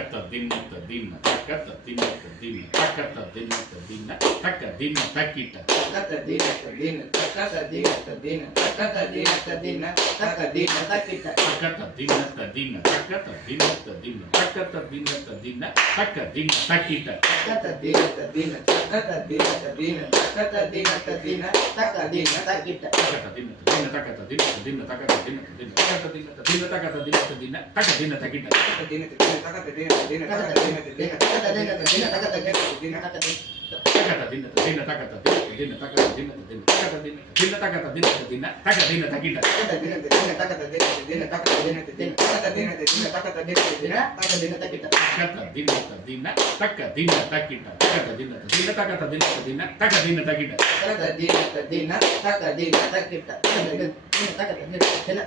takata dinna tadina takata dinna tadina takata dinna tadina takadina takita takata dinna tadina takata dinna tadina takata dinna tadina takadina takita takata dinna tadina takata dinna tadina takata dinna tadina takadina takita takata dinna tadina takata dinna tadina takata dinna tadina takadina takita takata dinna tadina takata dinna tadina takata dinna tadina takata dinna tadina takata dinna tadina takadina takita takata dinna tadina takata dinna tadina takata dinna tadina takata dinna tadina takata dinna tadina takata dinna tadina takata dinna takata dinna tadina takata dinna tadina takata dinna tadina takadina takita takata dinna tadina takata dinna tadina takata dinna tadina takata dinna tadina takata dinna tadina takadina takita takata dinna tadina takadina takita takata dinna tadina takata dinna tadina takadina takita takata dinna tadina takadina takita takata dinna takata dinna takadina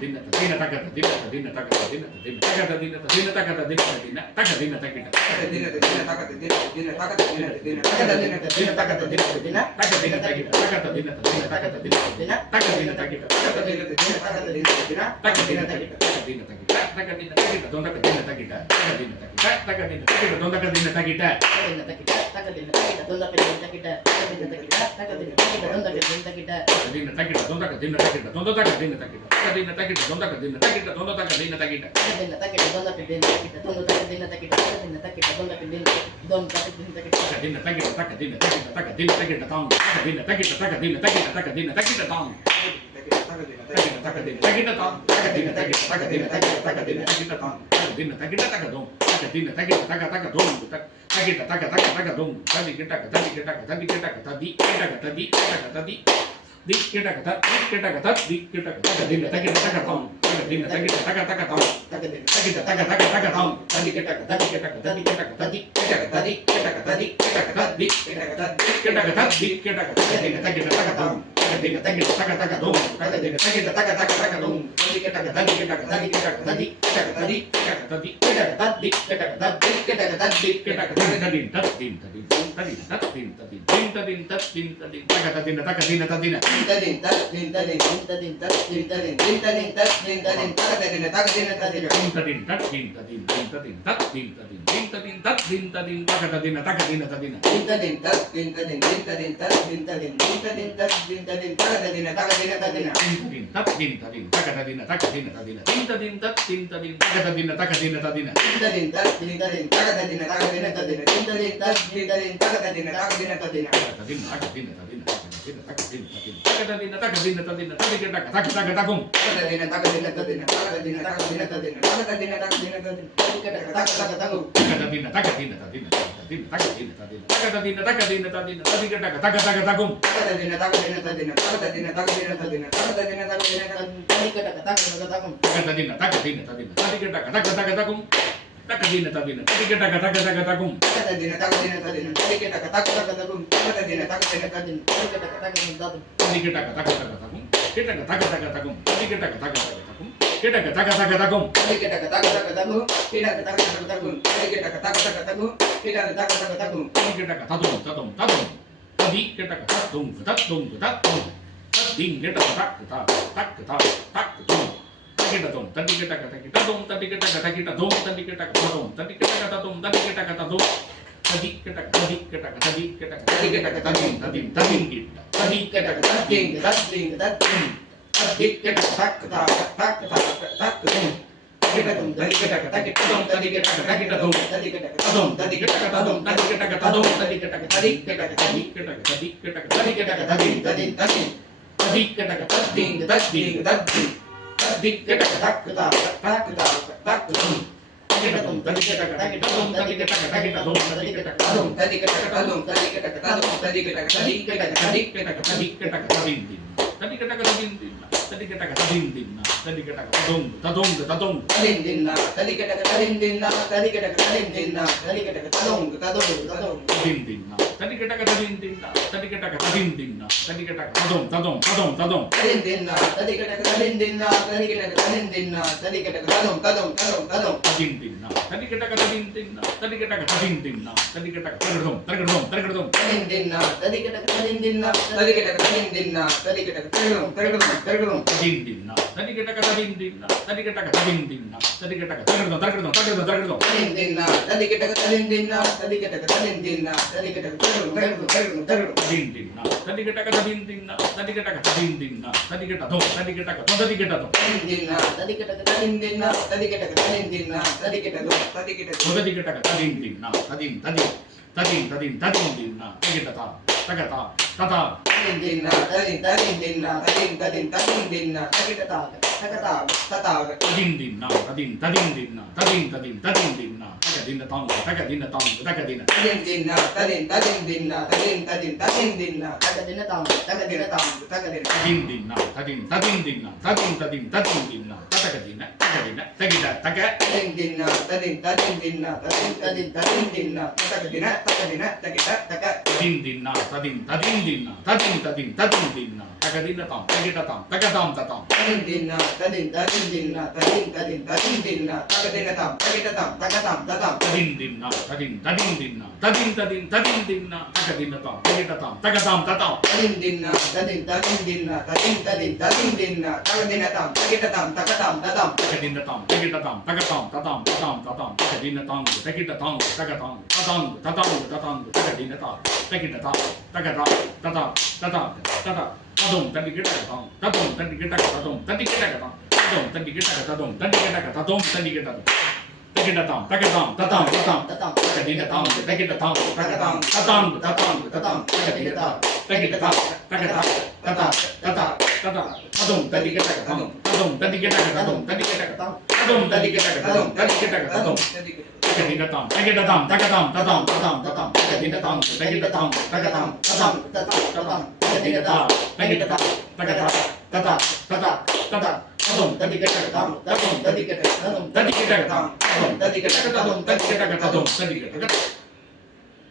dinna tadina takata dinna tadina takata dinna tadina takata dinna tadina takata dinna tadina takadina takita takata dinna tadina takata dinna tadina takata dinna tadina takata dinna tadina takata dinna tadina takadina takita takata dinna tadina takata dinna tadina takadina takita takata dinna tadina takata dinna tadina takadina takita takadina takita takadina takita donda kadina takita takadina takita takadina takita donda kadina takita takadina takita takadina takita donda kadina takita takadina takita takadina takita donda kadina takita takadina takita donda kadina takita donda kadina takita takadina takita donda kadina takita donda kadina takita takadina takita donda kadina takita donda kadina takita takadina takita donda kadina donda kadina takita takadina takita takadina takita takadina takita tong takadina takita takadina takita takadina takita tong takadina takadina takita tong takadina takita takadina takita takadina takita tong takadina takita takadong takadina takita takadong takita takadong tadi kita tadi kita tadi kita tadi kita tadi kita tadi di kita kata di kita takadina takita takadong takadina takita takadong takadina takita takadong tadi kita tadi kita tadi kita tadi kita tadi kita tadi kita tadi kita tadi kita takadina takita takadong takadina takita takadong takadina takita takadong tadi kita tadi kita tadi kita tadi kita tadi kita tadi kita tadi kita tadi kita tadi kita tadi takadina tadin tadin tadin tadin tadin tadin tadin tadin tadin takadina takadina takadina tadin takadina takadina tadina tadin tadin tadin tadin tadin tadin tadin tadin tadin takadina takadina takadina takadina takadina tadina tadin takadina takadina tadina tadin tadin tadin takadina takadina tadina tadin tadin takadina takadina tadina takadina tadi kita takadagum takadina takadina tadina takadina takadina tadina takadina takadina tadina takadagum takadina takadina tadina tadi kita takadagum takadina takadina tadina takadina takadina tadina takadina takadina tadi kita takadagum takadina tadi kita takadagum takadina tadi kita takadagum takadina takadina tadina tadi kita takadagum takadina takadina tadina tadi kita takadagum tadi kita takadagum kita takadagum tadi kita takadagum kita takadagum tadi kita takadagum kita takadagum tadi kita takadagum kita takadagum tadi kita tadung tadi kita tadung tading kita tak kita dong tadi kita kata kita dong tadi kita kata kita dong tadi kita kata dong tadi kita kata dong tadi kita kata dong tadi kita tadi kita tadi kita tadi kita tadi kita tadi kita kita dong tadi kita kata kita dong tadi kita kata kita dong tadi kita kata dong tadi kita kata dong tadi kita kata dong tadi kita tadi kita tadi kita tadi kita tadi kita tadi dik kita tak kita kita dong tadi kita kata kita dong tadi kita kata kita dong tadi kita kata dong tadi kita kata dong tadi kita kata dong tadi kita tadi kita tadi kita kata dinding tadi kita kata dinding tadi kita kata dinding tadi kita kata tadong dinding tadi kita kata dinding tadi kita kata dinding tadi kita kata tadong dinding tadi kita kata dinding tadi kita kata dinding tadi kita kata tadong dinding tadi kita kata dinding tadi kita kata dinding tadi kita kata tadong dinding tadi kita kata dinding tadi kita kata dinding tadi kita kata tergedung dinding tadi kita kata dinding tadi kita kata dinding tadi kita kata tergedung ததும் ததிந்தின்னா ததிகிட்டக ததிந்தின்னா ததிகிட்டக ததிந்தின்னா ததிகிட்டக தகடதம் தகடதம் தகடதம் தகடதம் ததிந்தின்னா ததிகிட்டக ததிந்தின்னா ததிகிட்டக ததிந்தின்னா ததிகிட்டக தகடதம் தகடதம் தகடதம் ததிந்தின்னா ததிகிட்டக ததிந்தின்னா ததிகிட்டக ததிந்தின்னா ததிகிட்டதம் ததிகிட்டக ததிகிட்டதம் ததிந்தின்னா ததிகிட்டக ததிந்தின்னா ததிகிட்டக ததிந்தின்னா ததிகிட்டதம் ததிகிட்டக ததிகிட்டக ததிந்தின்னா ததின் ததி ததின் ததின் ததிந்தின்னா ததிகிட்டதா தகதா ததா ததிந்தின்னா ததின் ததிந்தின்னா ததின் ததின் ததிந்தின்னா தகிட்டதாக தகதாக ததாக ததிந்தின்னா ததின் ததிந்தின்னா ததின் ததின் ததிந்தின்னா தகதின்னதாம் தகதின்னதாம் தகதின்ன ததிந்தின்னா ததின் ததிந்தின்னா ததின் ததின் ததிந்தின்னா தகதின்னதாம் தகதின்னதாம் தகதின்ன ததிந்தின்னா ததின் ததிந்தின்னா ததின் ததின் ததிந்தின்னா தகதின்ன தகதின்ன தகிட தக ததிந்தின்னா ததின் ததிந்தின்னா ததின் ததின் ததிந்தின்னா தகதின்ன தகதின்ன தகிட தக ததிந்தின்னா ததின் ததிந்தின்னா ததின் ததின் ததிந்தின்னா தகதின்னதாம் தகிடதாம் தகதாம் ததாம் ததிந்தின்னா ததின் ததிந்தின்னா ததின் ததின் ததிந்தின்னா தகதின்னதாம் தகிடதாம் தகதாம் ததாம் ததிந்தின்னா ததின் ததிந்தின்னா ததின் ததின் ததிந்தின்னா தகதின்னதாம் தகிடதாம் தகதாம் ததாம் ததிந்தின்னா ததின் ததிந்தின்னா ததின் ததின் ததிந்தின்னா தகதின்னதாம் தகிடதாம் தகதாம் ததாம் தகதின்னதாம் தகிடதாம் தகதாம் ததாம் ததாம் ததாம் தகதின்னதாம் தகிடதாம் தகதாம் ததாம் ததாம் ததாம் தகதின்னதாம் தகிடதா தகதா ததா ததா ததா ததும் தடிகிடகதாம் ததும் தடிகிடகததும் தடிகிடகதாம் ததும் தடிகிடகததும் தடிகிடகததும் தடிகிடகதாம் தகிடதாம் தகதாம் ததாம் ததாம் ததாம் தகதின்னதாம் தகிடதாம் தகதாம் ததாம் ததாம் ததாம் தகதின்னதாம் தகிடதா தகதா ததா ததா ததா ததும் தடிகிடகததும் ததும் தடிகிடகததும் தடிகிடகதாம் ததும் தடிகிடகததும் தடிகிடகததும் தகதின்னதாம் தகிடதாம் தகதாம் ததாம் ததாம் ததாம் தகதின்னதாம் தகிடதாம் தகதாம் ததாம் ததாம் தகிடதா தகிடதா தகதா ததா ததா ததா ததும் ததிகிடகதாம் ததும் ததிகிடகதாம் தடிகிடகதாம் ததும் தடிகிடகததும் தடிகிடகததும் தடிகிடகததும்